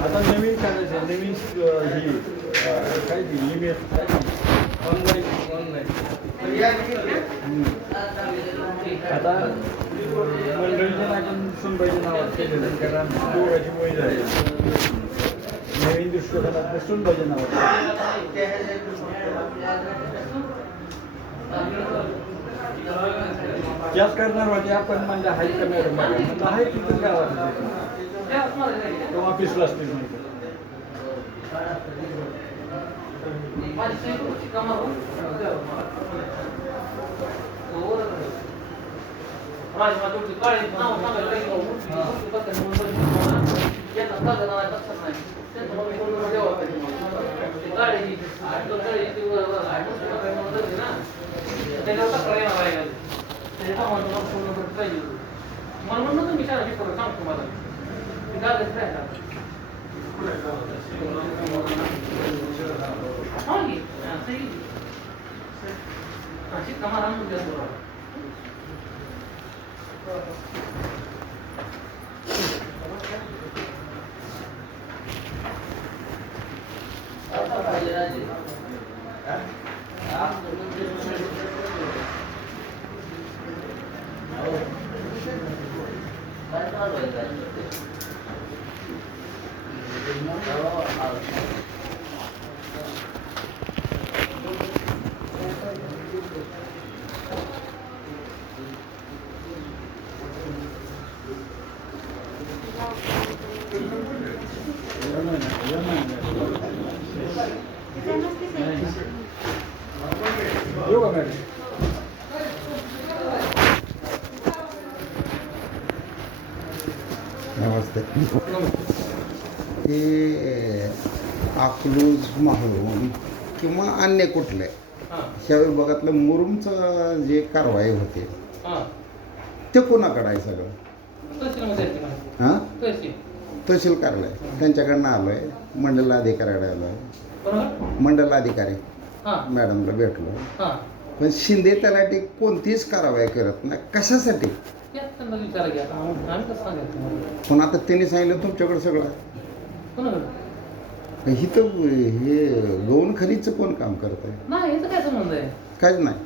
आता नवीन काढायचं नवीन ही काय ती ईमेल ऑनलाईन आता मंडळीच्या नाटून सुनबाईच्या नावात केलेलं आहे कारण दोघांची वय झाली नवीन दृष्टिकोनात सुनबाईच्या नावात त्याच करणार होते आपण म्हणजे हाईट का मॅडम म्हणजे हाईट तिथं गावात ऑफिसला असतील म्हणजे नमस्ते हे अकलूज माहूर किंवा अन्य कुठले ह्या विभागातलं मुरुमचं जे कारवाई होते ते कोणाकडे आहे सगळं हां तहसील कार्यालय त्यांच्याकडनं आलो आहे मंडल अधिकाऱ्याकडे आलो आहे मंडल अधिकारी मॅडमला भेटलो पण शिंदे तलाठी कोणतीच कारवाई करत नाही कशासाठी पण आता त्यांनी सांगितलं तुमच्याकडे सगळं ही तर हे गौण खरीचं कोण काम करत आहे नाही, याचं काय संबंध आहे? काहीच नाही.